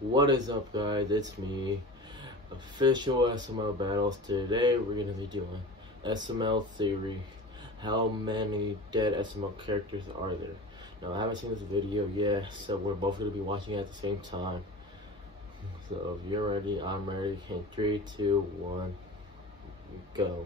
What is up, guys? It's me, official SML Battles. Today we're going to be doing SML Theory. How many dead SML characters are there? Now, I haven't seen this video yet, so we're both going to be watching it at the same time. So if you're ready, I'm ready. In 3, 2, 1, go.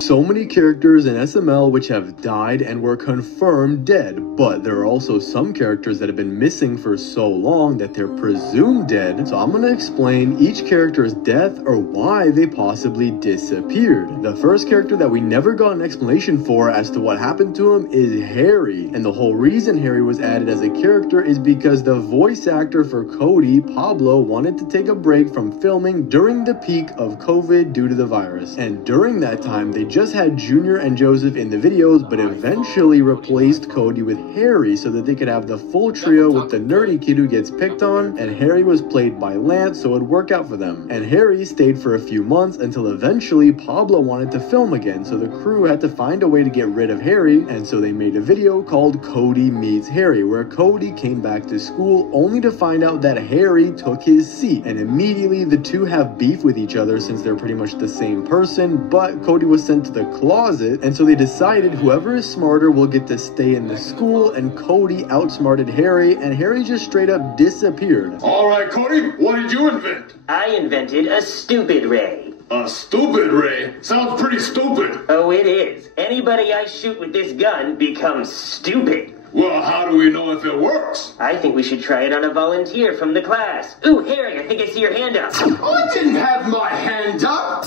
So many characters in SML which have died and were confirmed dead, but there are also some characters that have been missing for so long that they're presumed dead. So I'm going to explain each character's death or why they possibly disappeared. The first character that we never got an explanation for as to what happened to him is Harry, and the whole reason Harry was added as a character is because the voice actor for Cody, Pablo, wanted to take a break from filming during the peak of COVID due to the virus, and during that time they just had Junior and Joseph in the videos, but eventually replaced Cody with Harry so that they could have the full trio with the nerdy kid who gets picked on, and Harry was played by Lance, so it'd work out for them. And Harry stayed for a few months until eventually Pablo wanted to film again, so the crew had to find a way to get rid of Harry, and so they made a video called Cody Meets Harry, where Cody came back to school only to find out that Harry took his seat, and immediately the two have beef with each other since they're pretty much the same person, but Cody was sent to the closet, and so they decided whoever is smarter will get to stay in the school, and Cody outsmarted Harry, and Harry just straight up disappeared. Alright, Cody, what did you invent? I invented a stupid ray. A stupid ray? Sounds pretty stupid. Oh, it is. Anybody I shoot with this gun becomes stupid. Well, how do we know if it works? I think we should try it on a volunteer from the class. Ooh, Harry, I think I see your hand up. I didn't have my hand up.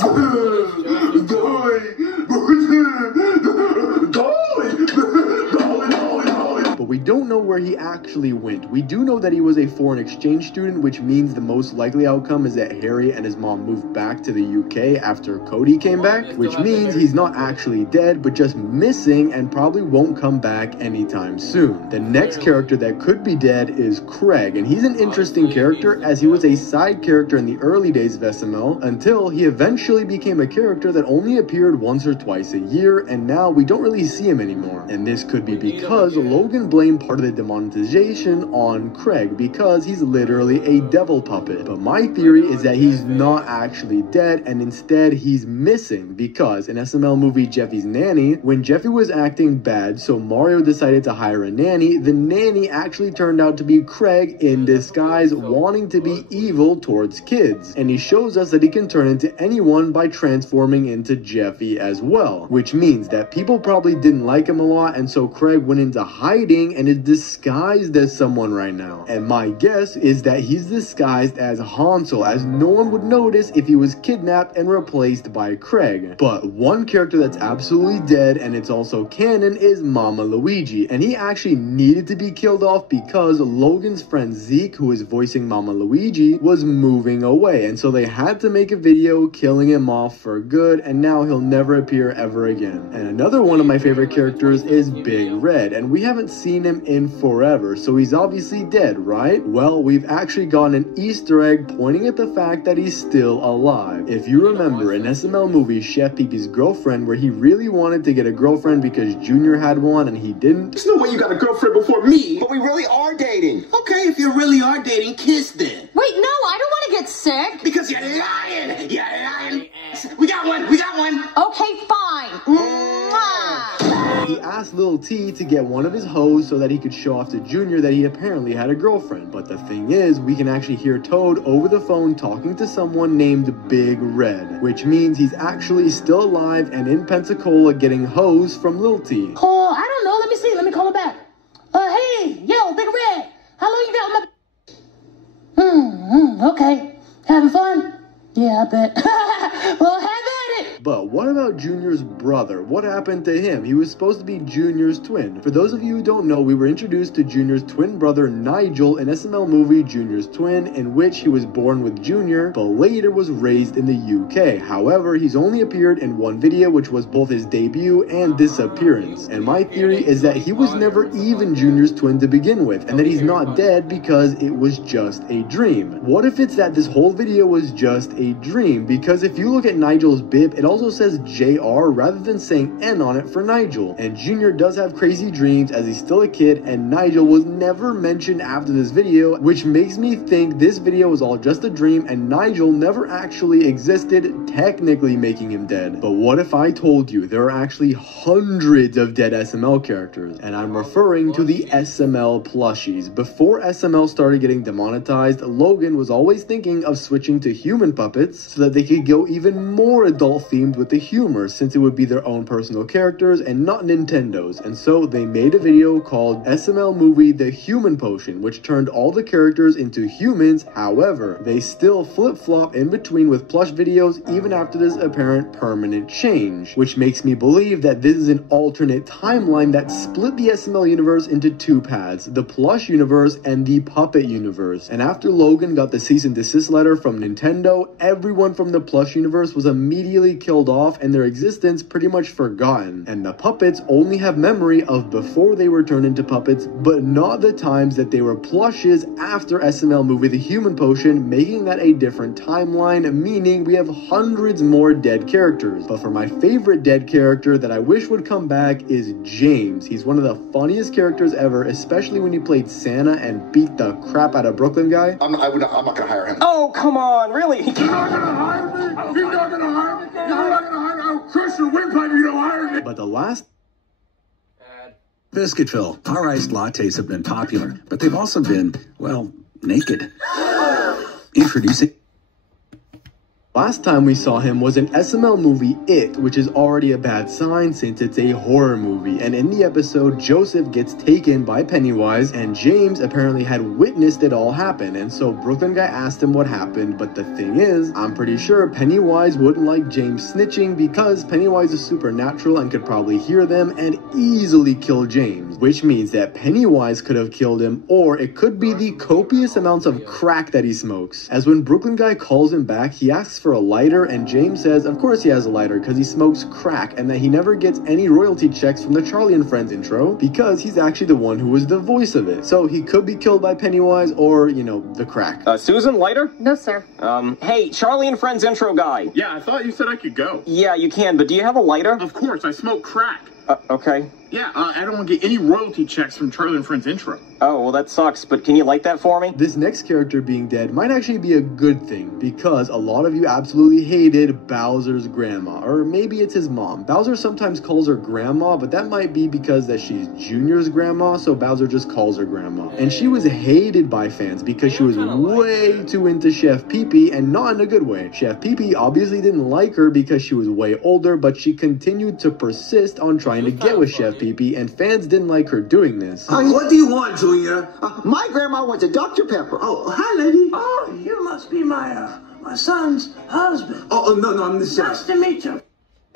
But we don't know where he actually went. We do know that he was a foreign exchange student, which means the most likely outcome is that Harry and his mom moved back to the UK after Cody came back, which means he's not actually dead, but just missing and probably won't come back anytime soon. The next character that could be dead is Craig, and he's an interesting character as he was a side character in the early days of SML until he eventually became a character that only appeared once or twice a year, and now we don't really see him anymore. And this could be because Logan blamed part of the demonetization on Craig because he's literally a devil puppet. But my theory is that he's not actually dead, and instead he's missing because in SML movie Jeffy's Nanny, when Jeffy was acting bad so Mario decided to hire a nanny, the nanny actually turned out to be Craig in disguise, wanting to be evil towards kids. And he shows us that he can turn into anyone by transforming into Jeffy as well, which means that people probably didn't like him a lot, and so Craig went into hiding and is disguised as someone right now. And my guess is that he's disguised as Hansel, as no one would notice if he was kidnapped and replaced by Craig. But one character that's absolutely dead, and it's also canon, is Mama Luigi, and he actually needed to be killed off because Logan's friend Zeke, who is voicing Mama Luigi, was moving away, and so they had to make a video killing him off for good, and now he'll never appear ever again. And another one of my favorite characters is Big Red, and we haven't seen him in forever, so he's obviously dead, right? Well, we've actually gotten an Easter egg pointing at the fact that he's still alive. If you remember in SML movie Chef Pee-Pee's Girlfriend, where he really wanted to get a girlfriend because Junior had one and he didn't. There's no way you got a girlfriend before me. But we really are dating. Okay, if you really are dating, kiss then. Wait, no, I don't want to get sick. Because you're lying. You're lying. We got one. We got one. Okay, fine. Mwah. He asked Lil T to get one of his hoes so that he could show off to Junior that he apparently had a girlfriend. But the thing is, we can actually hear Toad over the phone talking to someone named Big Red, which means he's actually still alive and in Pensacola getting hoes from Lil T. Oh, I don't know. Let me see. Let me call him back. Hey, yo, Big Red. How long you got with my... okay. Having fun? Yeah, I bet. Well, have at it. But what about Junior's brother? What happened to him? He was supposed to be Junior's twin. For those of you who don't know, we were introduced to Junior's twin brother Nigel in SML movie Junior's Twin, in which he was born with Junior, but later was raised in the UK. However, he's only appeared in one video, which was both his debut and disappearance. And my theory is that he was never even Junior's twin to begin with, and that he's not dead because it was just a dream. What if it's that this whole video was just a dream? Because if you look at Nigel's bib, it also says J JR rather than saying N on it for Nigel. And Junior does have crazy dreams as he's still a kid, and Nigel was never mentioned after this video, which makes me think this video was all just a dream and Nigel never actually existed, technically making him dead. But what if I told you there are actually hundreds of dead SML characters? And I'm referring to the SML plushies. Before SML started getting demonetized, Logan was always thinking of switching to human puppets so that they could go even more adult themed with the humor, since it would be their own personal characters and not Nintendo's. And so they made a video called SML Movie The Human Potion, which turned all the characters into humans. However, they still flip-flop in between with plush videos even after this apparent permanent change, which makes me believe that this is an alternate timeline that split the SML universe into two paths, the plush universe and the puppet universe. And after Logan got the cease and desist letter from Nintendo, everyone from the plush universe was immediately killed off and their existence pretty much forgotten. And the puppets only have memory of before they were turned into puppets, but not the times that they were plushes after SML Movie The Human Potion, making that a different timeline, meaning we have hundreds more dead characters. But for my favorite dead character that I wish would come back is James. He's one of the funniest characters ever, especially when he played Santa and beat the crap out of Brooklyn guy. I'm not gonna hire him. Oh, come on, really? You're not gonna hire me? You're not gonna hire me? You're not gonna hire me? I'll crush your windpipe if you don't hire me. But the last Biscuitville. Our iced lattes have been popular, but they've also been, well, naked. Introducing... Last time we saw him was in SML movie It, which is already a bad sign since it's a horror movie. And in the episode, Joseph gets taken by Pennywise, and James apparently had witnessed it all happen. And so Brooklyn guy asked him what happened, but the thing is, I'm pretty sure Pennywise wouldn't like James snitching because Pennywise is supernatural and could probably hear them and easily kill James. Which means that Pennywise could have killed him, or it could be the copious amounts of crack that he smokes. As when Brooklyn guy calls him back, he asks for a lighter, and James says of course he has a lighter because he smokes crack and that he never gets any royalty checks from the Charlie and Friends intro because he's actually the one who was the voice of it. So he could be killed by Pennywise or, you know, the crack. Susan, lighter? No, sir. Hey, Charlie and Friends intro guy. Yeah, I thought you said I could go. Yeah, you can, but do you have a lighter? Of course, I smoke crack. Okay. Yeah, I don't want to get any royalty checks from Charlie and Friends intro. Oh, well, that sucks, but can you light that for me? This next character being dead might actually be a good thing because a lot of you absolutely hated Bowser's grandma, or maybe it's his mom. Bowser sometimes calls her grandma, but that might be because that she's Junior's grandma, so Bowser just calls her grandma. And she was hated by fans because she was way too into Chef Pee-Pee, and not in a good way. Chef Pee-Pee obviously didn't like her because she was way older, but she continued to persist on trying to get with Chef Pee-Pee, and fans didn't like her doing this. What do you want, Junior? My grandma wants a Dr. Pepper. Oh, hi, lady. Oh, you must be my son's husband. Oh, no, I'm the chef. Nice to meet you.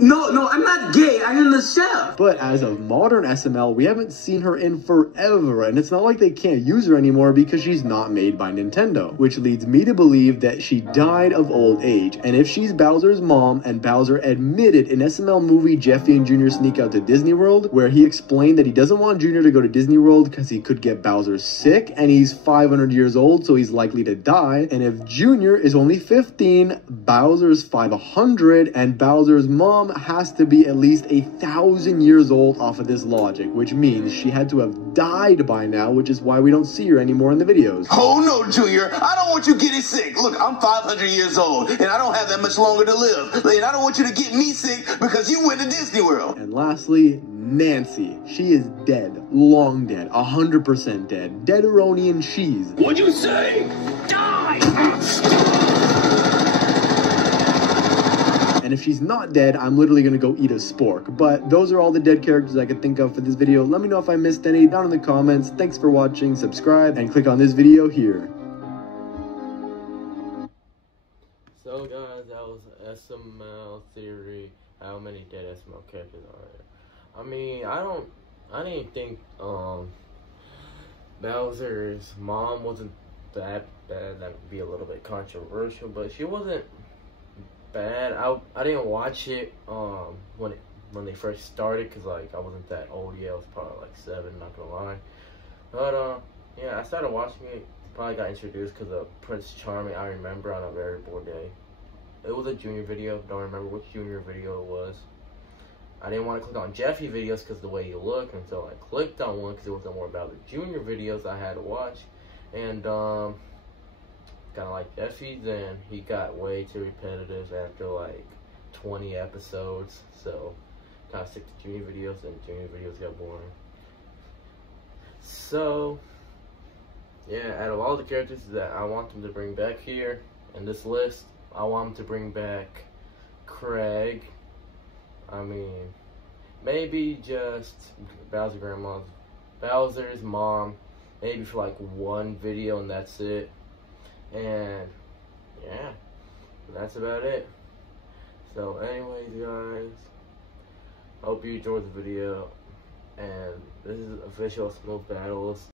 No, I'm not gay. I am the chef. But as of modern SML, we haven't seen her in forever, and it's not like they can't use her anymore because she's not made by Nintendo, which leads me to believe that she died of old age. And if she's Bowser's mom, and Bowser admitted in SML movie Jeffy and Junior Sneak Out to Disney World, where he explained that he doesn't want Junior to go to Disney World because he could get Bowser sick, and he's 500 years old, so he's likely to die. And if Junior is only 15, Bowser's 500, and Bowser's mom has to be at least 1,000 years old off of this logic, which means she had to have died by now, which is why we don't see her anymore in the videos. Oh, no, Junior. I don't want you getting sick. Look, I'm 500 years old, and I don't have that much longer to live. And I don't want you to get me sick because you went to Disney World. And lastly, Nancy. She is dead. Long dead. 100% dead. Deaderonian cheese. What'd you say? Die! And if she's not dead, I'm literally gonna go eat a spork. But those are all the dead characters I could think of for this video. Let me know if I missed any down in the comments. Thanks for watching, subscribe, and click on this video here. So guys, that was SML theory. How many dead SML characters are there? I mean, I didn't think Bowser's mom wasn't that bad. That would be a little bit controversial, but she wasn't bad. I didn't watch it when they first started because like I wasn't that old yet. I was probably like 7, not gonna lie. But yeah, I started watching it. Probably got introduced because of Prince Charming. I remember on a very bored day. It was a Junior video. Don't remember which Junior video it was. I didn't want to click on Jeffy videos because the way he looked, and so I clicked on one because it was more about the Junior videos I had to watch. And kind of like Jeffy's, and he got way too repetitive after like 20 episodes. So kind of stick to Junior videos, and Junior videos got boring. So yeah, out of all the characters that I want them to bring back here in this list, I want them to bring back Craig. I mean, maybe just Bowser's mom, maybe for like one video and that's it. And yeah, that's about it. So anyways, guys, hope you enjoyed the video. And this is official SML battles.